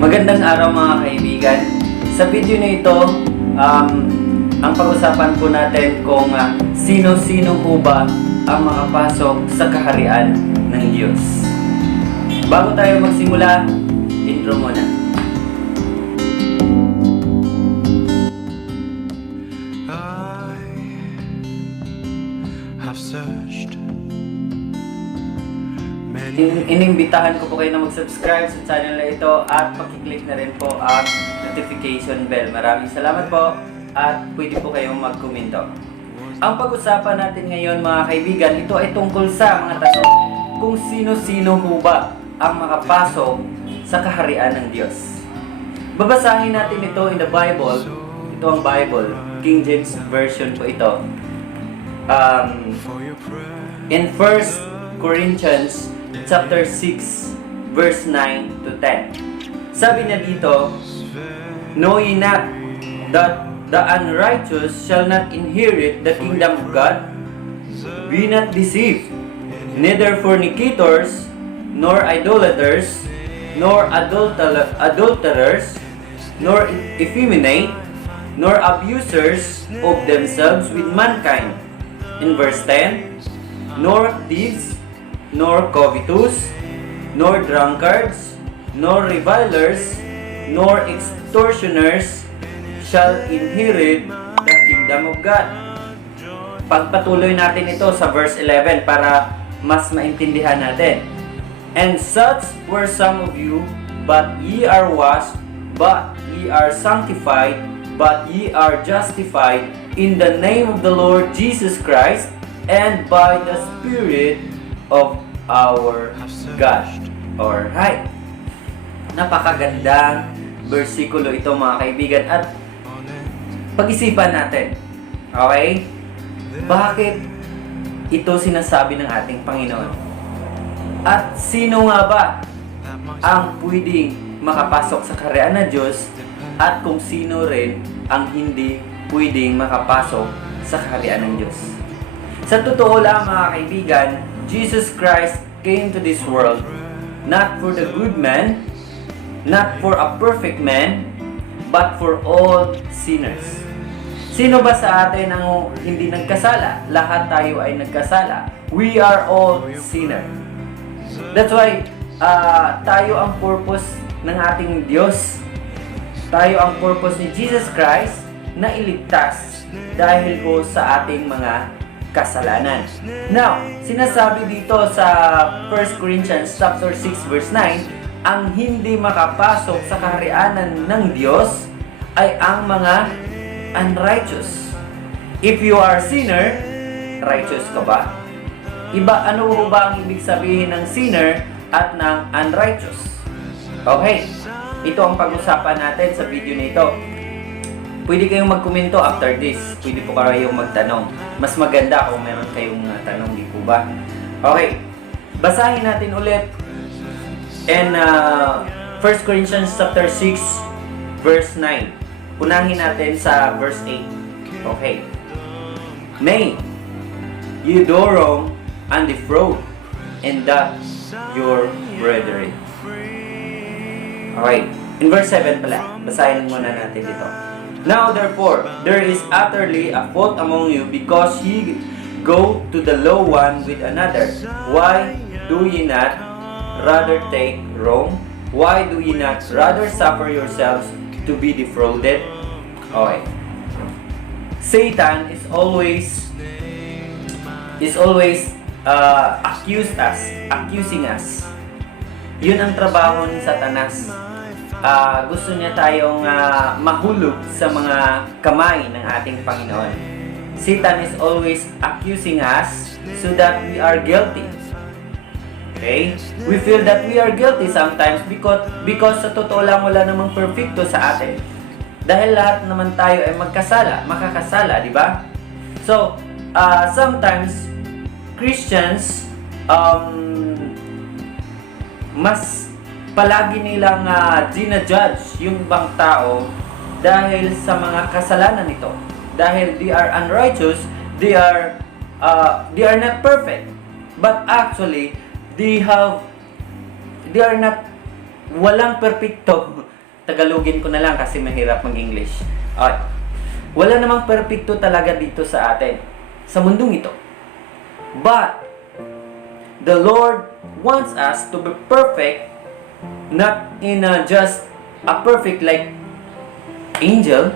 Magandang araw mga kaibigan. Sa video na ito, ang pag-usapan po natin kung sino-sino po ba ang makapasok sa kaharian ng Diyos. Bago tayo magsimula, intro muna. Inimbitahan ko po kayo na mag-subscribe sa channel na ito at pakiclick na rin po ang notification bell. Maraming salamat po at pwede po kayong mag-komento. Ang pag-usapan natin ngayon mga kaibigan, ito ay tungkol sa mga tanong kung sino-sino po ba ang makapasok sa kaharian ng Diyos. Babasahin natin ito in the Bible. Ito ang Bible, King James Version po ito. In 1 Corinthians chapter 6 verse 9 to 10. Sabi na dito, "Know ye not that the unrighteous shall not inherit the kingdom of God? Be not deceived, neither fornicators, nor idolaters, nor adulterers, nor effeminate, nor abusers of themselves with mankind." In verse 10, "Nor thieves, nor covetous, nor drunkards, nor revilers, nor extortioners shall inherit the kingdom of God." Pagpatuloy natin ito sa verse 11 para mas maintindihan natin. "And such were some of you, but ye are washed, but ye are sanctified, but ye are justified in the name of the Lord Jesus Christ, and by the Spirit of our God." Alright. Napakagandang versikulo ito mga kaibigan at pag-isipan natin. Okay? Bakit ito sinasabi ng ating Panginoon? At sino nga ba ang pwedeng makapasok sa kaharian ng Diyos at kung sino rin ang hindi pwedeng makapasok sa kaharian ng Diyos? Sa totoo lang mga kaibigan, Jesus Christ came to this world not for the good man, not for a perfect man, but for all sinners. Sino ba sa atin ang hindi nagkasala? Lahat tayo ay nagkasala. We are all sinners. That's why tayo ang purpose ng ating Diyos. Tayo ang purpose ni Jesus Christ na iligtas dahil po sa ating mga kasalanan. Now, sinasabi dito sa 1 Corinthians chapter 6 verse 9, ang hindi makapasok sa kaharianan ng Diyos ay ang mga unrighteous. If you are sinner, righteous ka ba? Ano ba ang ibig sabihin ng sinner at ng unrighteous? Okay, ito ang pag-usapan natin sa video na ito. Pwede kayong magkomento after this. Pwede po kayong magtanong. Mas maganda kung meron kayong tanong, di po ba? Okay. Basahin natin ulit. And 1 Corinthians chapter 6 verse 9. Unahin natin sa verse 8. Okay. "Nay, you do wrong and defraud, and that your brethren." Okay. In verse 7 pala. Basahin muna natin dito. "Now therefore, there is utterly a fault among you, because ye go to the low one with another. Why do ye not rather take wrong? Why do ye not rather suffer yourselves to be defrauded?" Okay. Satan is always accusing us. Yun ang trabaho ni Satanas. Gusto niya tayong mahulog sa mga kamay ng ating Panginoon. Satan is always accusing us so that we are guilty. Okay? We feel that we are guilty sometimes because sa totoo lang wala namang perfecto sa atin. Dahil lahat naman tayo ay makakasala, di ba? So, sometimes Christians mas palagi nilang ginajudge yung ibang tao dahil sa mga kasalanan nito. Dahil they are unrighteous, they are not perfect. But actually, they are not walang perpekto Tagalogin ko na lang kasi mahirap mag-English. Okay. Wala namang perfecto talaga dito sa atin, sa mundong ito. But, the Lord wants us to be perfect, not in just a perfect like angel.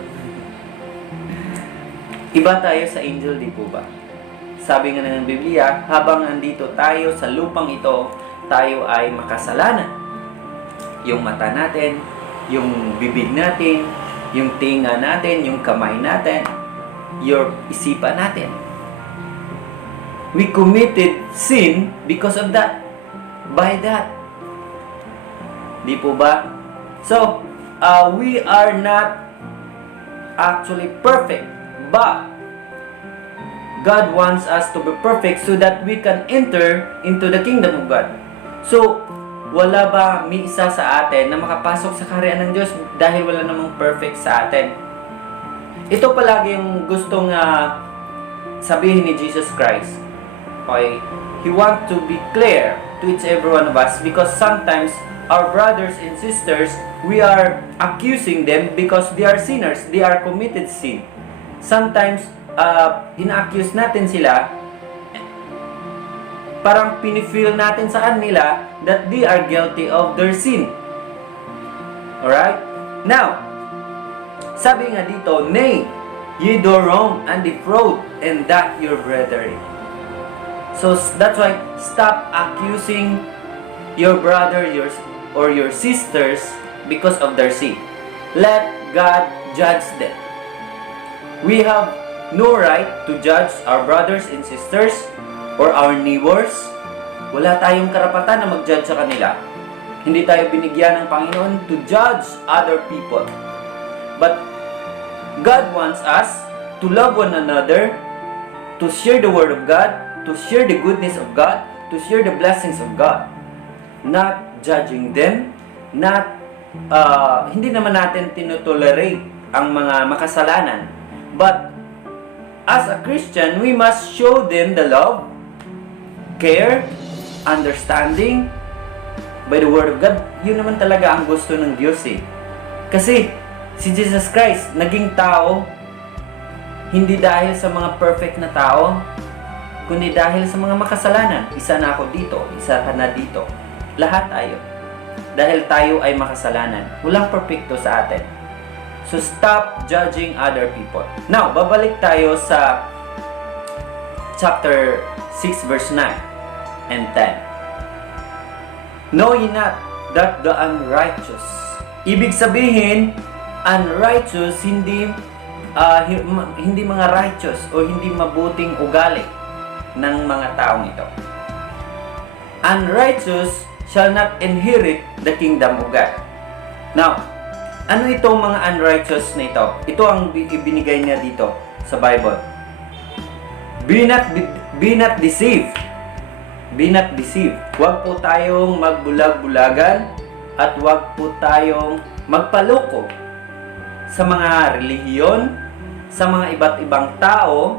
Iba tayo sa angel, di po ba? Sabi nga ng Biblia, habang nandito tayo sa lupang ito, tayo ay makasalanan. Yung mata natin, yung bibig natin, yung tinga natin, yung kamay natin, yung isipan natin. We committed sin because of that. By that. Di po ba? So, we are not actually perfect, but God wants us to be perfect so that we can enter into the kingdom of God. So, wala ba may isa sa atin na makapasok sa kaharian ng Diyos dahil wala namang perfect sa atin? Ito palagi yung gustong sabihin ni Jesus Christ. Okay? He wants to be clear to each every one of us because sometimes our brothers and sisters, we are accusing them because they are sinners. They are committed sin. Sometimes, ina-accuse natin sila, parang pinifeel natin sa kanila that they are guilty of their sin. Alright? Now, sabi nga dito, nay, ye do wrong and defraud, and that your brethren. So, that's why, stop accusing your brother or your sisters because of their sin. Let God judge them. We have no right to judge our brothers and sisters or our neighbors. Wala tayong karapatan na mag-judge sa kanila. Hindi tayo binigyan ng Panginoon to judge other people. But God wants us to love one another, to share the Word of God, to share the goodness of God, to share the blessings of God. Not judging them, not, hindi naman natin tinutolerate ang mga makasalanan. But, as a Christian, we must show them the love, care, understanding by the Word of God. Yun naman talaga ang gusto ng Diyos eh. Kasi si Jesus Christ naging tao hindi dahil sa mga perfect na tao, kundi dahil sa mga makasalanan. Isa na ako dito, isa ka na dito. Lahat tayo. Dahil tayo ay makasalanan. Walang perfecto sa atin. So stop judging other people. Now, babalik tayo sa chapter 6 verse 9 and 10. Know ye not that the unrighteous, ibig sabihin, unrighteous, hindi mga righteous o hindi mabuting ugali ng mga taong ito. Unrighteous shall not inherit the kingdom of God. Now, ano itong mga unrighteous na ito? Ito ang ibinigay niya dito sa Bible. Be not deceived. Be not deceived. Huwag po tayong magbulag-bulagan at huwag po tayong magpaloko sa mga relihiyon, sa mga iba't ibang tao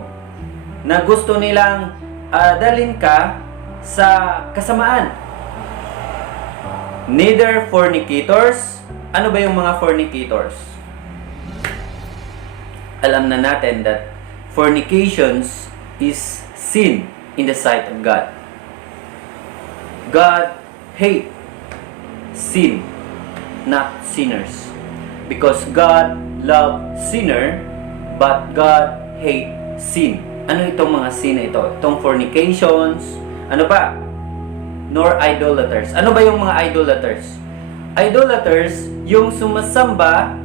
na gusto nilang dalhin ka sa kasamaan. Neither fornicators. Ano ba yung mga fornicators? Alam na natin that fornications is sin in the sight of God. God hate sin, not sinners. Because God love sinner, but God hate sin. Ano itong mga sin na ito? Itong fornications, ano pa? Nor idolaters. Ano ba yung mga idolaters? Idolaters, yung sumasamba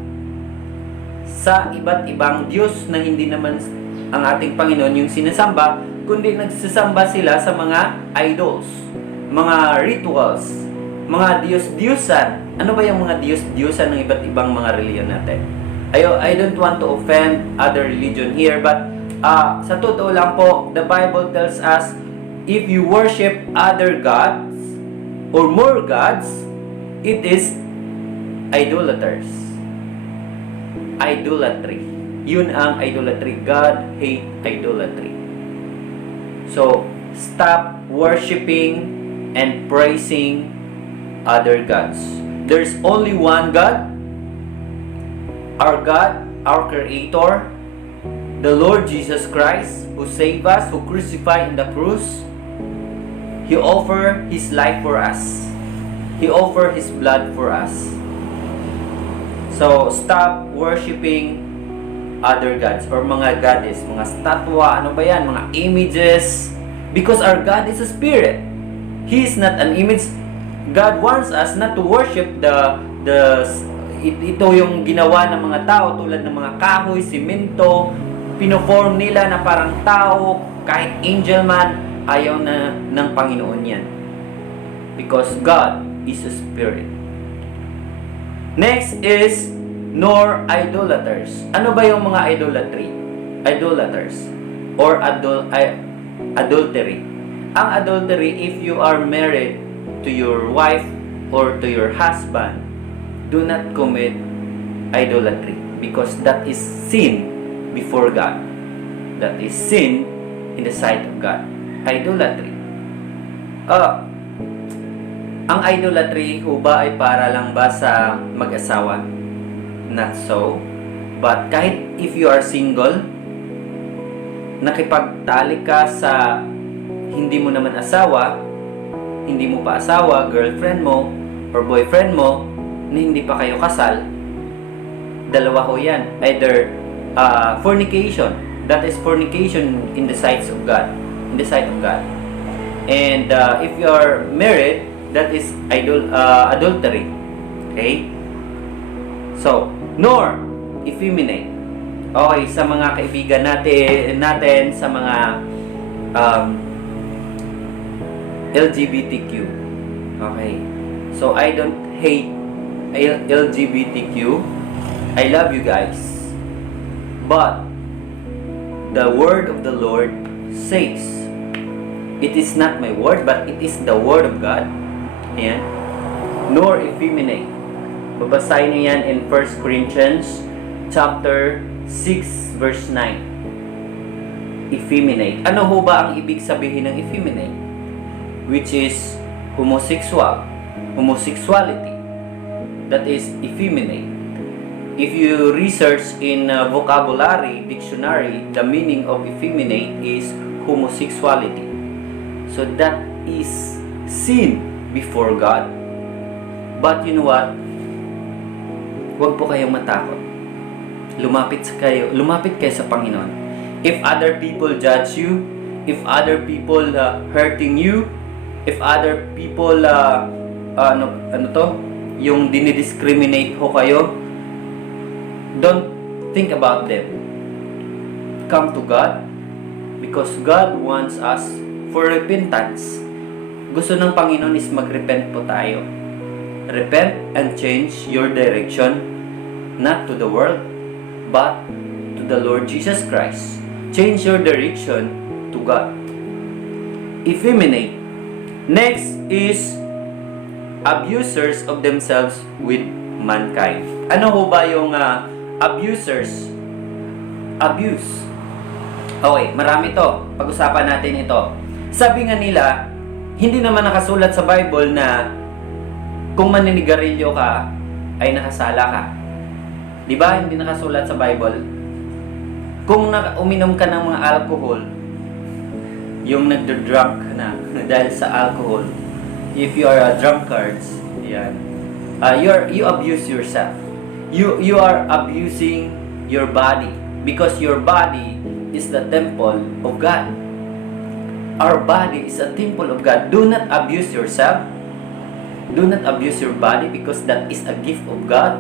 sa iba't ibang Diyos na hindi naman ang ating Panginoon yung sinasamba, kundi nagsasamba sila sa mga idols, mga rituals, mga Diyos-Diyosan. Ano ba yung mga Diyos-Diyosan ng iba't ibang mga reliyon natin? I don't want to offend other religion here, but sa totoo lang po, the Bible tells us, if you worship other gods or more gods, it is idolaters. Idolatry. Yun ang idolatry. God hate idolatry. So, stop worshiping and praising other gods. There's only one God, our God, our Creator, the Lord Jesus Christ, who saved us, who crucified in the cross. He offered His life for us. He offered His blood for us. So, stop worshiping other gods or mga goddess, mga statwa, ano ba yan, mga images. Because our God is a spirit. He is not an image. God wants us not to worship ito yung ginawa ng mga tao tulad ng mga kahoy, simento, pinoform nila na parang tao, kahit angel man, ayaw na ng Panginoon yan. Because God is a spirit. Next is, nor idolaters. Ano ba yung mga idolatry? Idolaters. Or adultery. Ang adultery, if you are married to your wife or to your husband, do not commit idolatry. Because that is sin before God. That is sin in the sight of God. Idolatry. Ang idolatry ho ba ay para lang ba sa mag-asawa? Not so. But kahit if you are single, nakipagtalik ka sa hindi mo naman asawa, hindi mo pa asawa, girlfriend mo, or boyfriend mo, na hindi pa kayo kasal, dalawa ho yan. Either fornication. That is fornication in the sight of God. In the sight of God. And if you are married, that is adultery. Okay? So, nor effeminate. Okay, sa mga kaibigan natin sa mga LGBTQ. Okay. So, I don't hate LGBTQ. I love you guys. But the word of the Lord says, it is not my word, but it is the word of God. Ayan. Nor effeminate. Babasahin niyo yan in 1 Corinthians chapter 6 verse 9. Effeminate. Ano ho ba ang ibig sabihin ng effeminate? Which is homosexual. Homosexuality. That is effeminate. If you research in vocabulary dictionary, the meaning of effeminate is homosexuality. So that is sin before God. But you know what? Huwag po kayong matakot. Lumapit kayo sa Panginoon. If other people judge you, if other people hurting you, if other people yung dinidiscriminate ho kayo, don't think about them. Come to God because God wants us for repentance. Gusto ng Panginoon is mag-repent po tayo. Repent and change your direction, not to the world, but to the Lord Jesus Christ. Change your direction to God. Effeminate. Next is abusers of themselves with mankind. Ano ho ba yung abusers? Abuse. Okay, marami to. Pag-usapan natin ito. Sabi nga nila, hindi naman nakasulat sa Bible na kung maninigarilyo ka, ay nakasala ka. Di ba? Hindi nakasulat sa Bible. Kung uminom ka ng mga alcohol, yung nagdodrunk ka na dahil sa alcohol, if you are a drunkard, yan, you abuse yourself. You are abusing your body because your body is the temple of God. Our body is a temple of God. Do not abuse yourself. Do not abuse your body because that is a gift of God.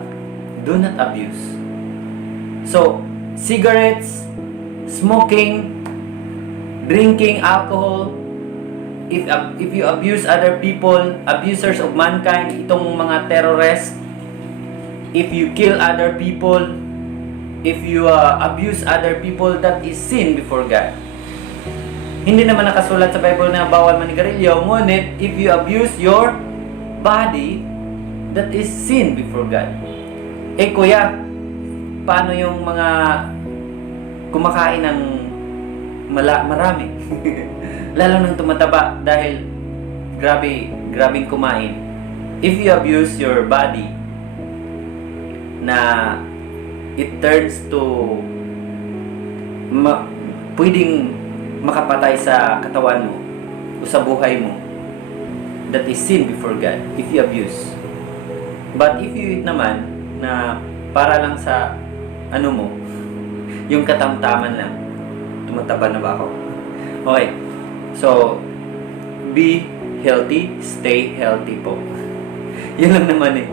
Do not abuse. So, cigarettes, smoking, drinking alcohol, if you abuse other people, abusers of mankind, itong mga terrorists, if you kill other people, if you abuse other people, that is sin before God. Hindi naman nakasulat sa Bible na bawal manigarilyo, ngunit if you abuse your body, that is sin before God. Eh kuya, paano yung mga kumakain ng marami? Lalo nang tumataba dahil grabing kumain. If you abuse your body na it turns to pwedeng makapatay sa katawan mo o sa buhay mo. That is sin before God if you abuse. But if you eat naman na para lang sa ano mo, yung katamtaman lang. Tumataba na ba ako? Okay. So, be healthy, stay healthy po. Yun lang naman eh.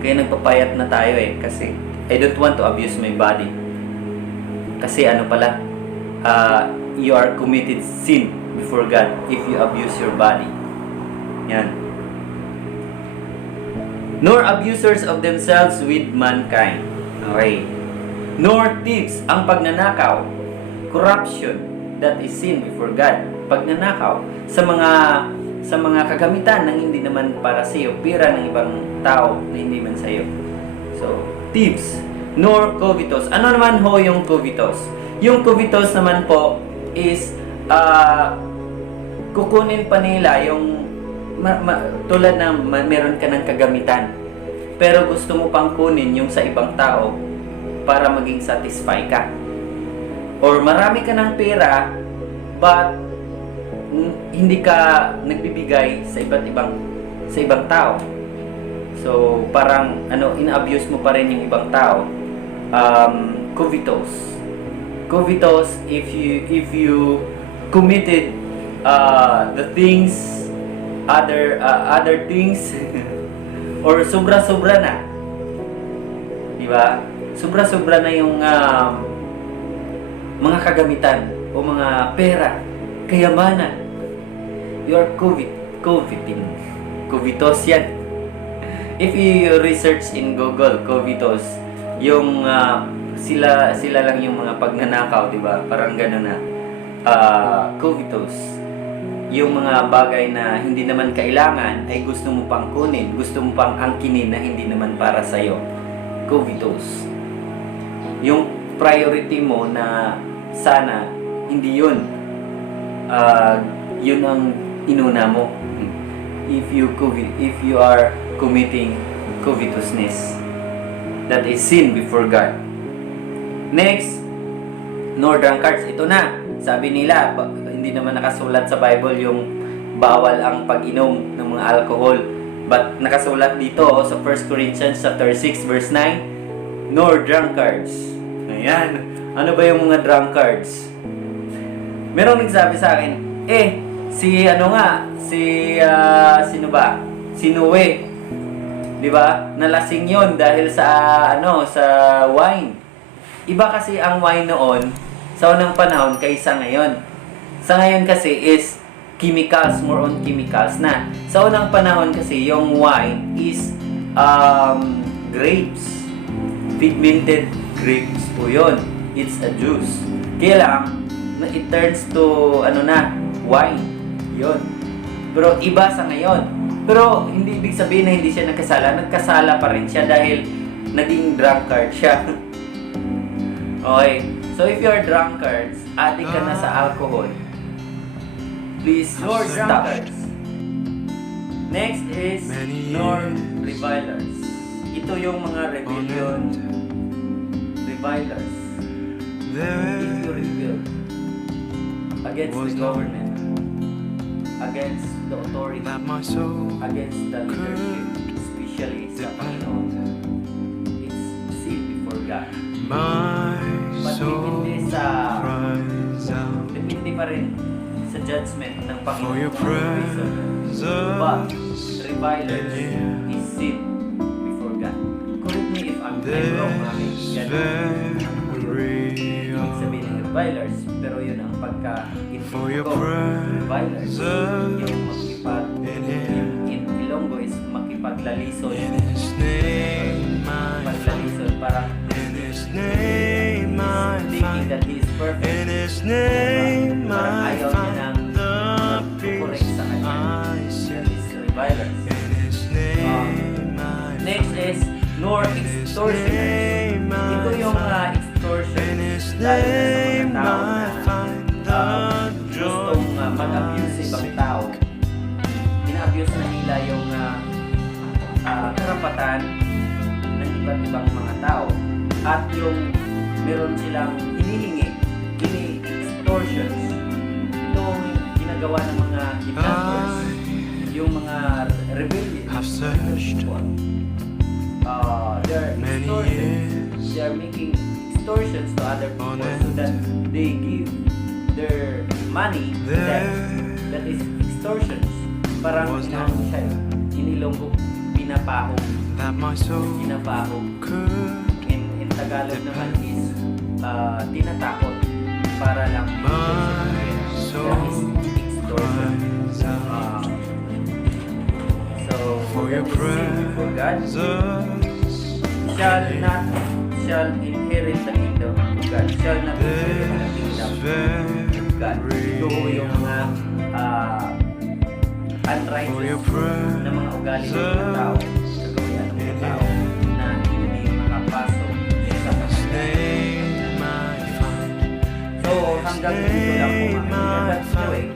Kaya nagpapayat na tayo eh. Kasi I don't want to abuse my body. Kasi ano pala, you are committed sin before God if you abuse your body. Yan. Nor abusers of themselves with mankind. Okay. Nor thieves, ang pagnanakaw, corruption, that is sin before God. Pagnanakaw sa mga kagamitan ng hindi naman para sa iyo, pira ng ibang tao na hindi man sa iyo. So, thieves, nor covetous. Ano naman ho yung covetous? Yung covetous naman po is kukunin pa nila yung tulad ng meron ka ng kagamitan pero gusto mo pang kunin yung sa ibang tao para maging satisfy ka, or marami ka ng pera but hindi ka nagbibigay sa ibang tao, so parang in-abuse mo pa rin yung ibang tao. Covetous if you committed the things other things or sobra-sobra na, di ba? Sobra-sobra na yung mga kagamitan o mga pera, kayamanan. You are coveting. Covetous yan. If you research in Google, covetous, yung sila lang yung mga pagnanakaw, di ba? Parang gano'n na. Covetous. Yung mga bagay na hindi naman kailangan ay gusto mo pang kunin, gusto mo pang angkinin na hindi naman para sa'yo. Covetous. Yung priority mo na sana hindi yun. Yun ang inuna mo. If you are committing covetousness, that is sin before God. Next, nor drunkards. Ito na. Sabi nila, hindi naman nakasulat sa Bible yung bawal ang pag-inom ng mga alcohol. But nakasulat dito sa 1 Corinthians chapter 6 verse 9, nor drunkards. Ayan. Ano ba yung mga drunkards? Merong nagsabi sa akin, sino ba? Si Noe. 'Di ba? Nalasing 'yon dahil sa sa wine. Iba kasi ang wine noon sa unang panahon kaysa ngayon. Sa ngayon kasi is chemicals, more on chemicals na. Sa unang panahon kasi yung wine is grapes. Pigmented grapes po yun. It's a juice. Kaya lang, it turns to wine. Yun. Pero iba sa ngayon. Pero hindi ibig sabihin na hindi siya nagkasala. Nagkasala pa rin siya dahil naging drunkard siya. Okay. So if you are drunkards, addict ka na sa alcohol, please stop. Next is nor revilers. Ito yung mga rebellion revilers. If you rebel against the government, against the authority, against the leadership, especially sa Panginoon, it's sin before God. But depende pa rin sa judgment ng Panginoon. But revilers is sin before God. Correct me if I'm wrong, mga kaibigan. Ibig sabihin ng revilers, pero yun ang pagka-intro ko. Revilers, yung in Ilonggo is makipaglalisod. Paglalisod, parang thinking that He is perfect. Parang ayaw niya ng correct sa kanya. That is revilers. Next is nor extortioners. Ito yung extortion dahil sa mga tao na gustong mag-abuse sa ibang tao. Ina-abuse na nila yung karapatan ng iba't ibang mga tao. at yung meron silang hinihingi, extortions. Itong ginagawa ng mga kidnappers, yung mga rebellion. They're extortions. They are making extortions to other people so that they give their money to them. That is extortions. Parang inaano siya, inilonggo, pinapahog. In Tagalog naman is tinatakot para lang that is extortion. So for your for God shall inherit the kingdom of God, shall not inherit the kingdom of God. Ito yung mga unrighteous na mga ugali ng mga tao, kagawian ng mga tao na hindi makapasok sa kasalanan. So hanggang dito lang po mga kaibigan.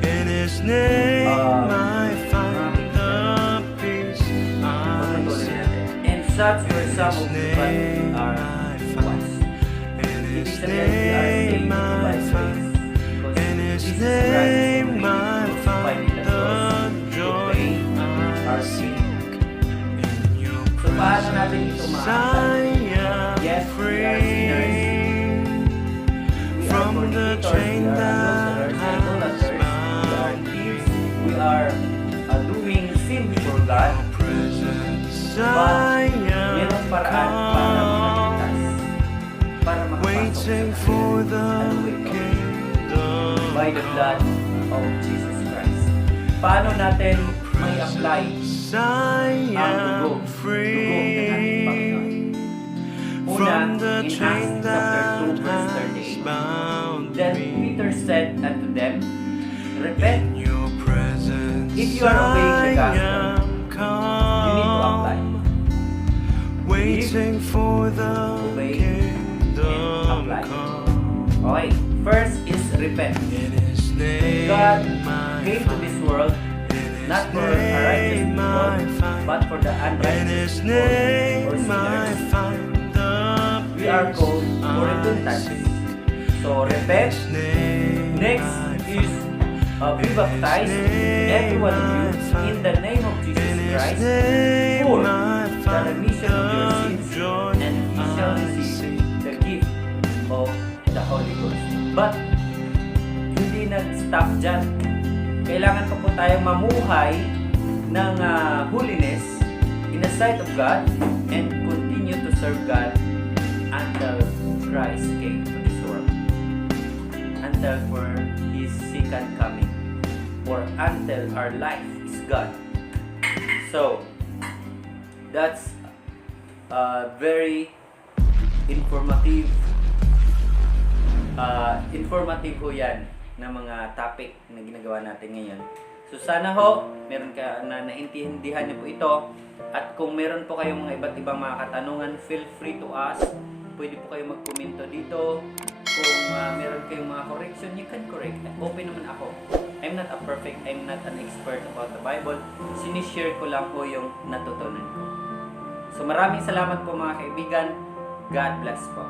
But anyway, pagpatuloy natin. And such were some of the but are ones. Ibig sabihin, we are saved by grace. Because Jesus Christ is crucified in the cross to pay our sin. So paano natin ito maaktan? Yes, we are sinners. We are fornicators, we are adulterers, we are thieves, we are doing sin before God. But mayroong paraan para makapasok sa by the blood of Jesus Christ. Paano natin may apply ang dugo ng ating Panginoon? Una, in Acts chapter 2 verse 38, then Peter said unto them, repent. If you are obeying the gospel, you need to apply. Obey and apply. Okay, first is repent. God came to this world not for a righteous people, but for the unrighteous or sinners. We are called for repentance. So repent. Next is be baptized, every one of you, in the name of Jesus Christ, for the remission of your sins, and you shall receive the gift of the Holy Ghost. But hindi nag-stop dyan. Kailangan pa po tayong mamuhay ng holiness in the sight of God and continue to serve God until Christ came to this world, until for His second coming, or until our life is gone. So that's very informative ho yan na mga topic na ginagawa natin ngayon. So sana ho, meron ka na naintindihan niyo po ito. At kung meron po kayong mga iba't ibang mga katanungan, feel free to ask. Pwede po kayo magkomento dito. Kung meron kayong mga correction, you can correct. Open naman ako. I'm not a perfect, I'm not an expert about the Bible. Sinishare ko lang po yung natutunan ko. So maraming salamat po mga kaibigan. God bless po.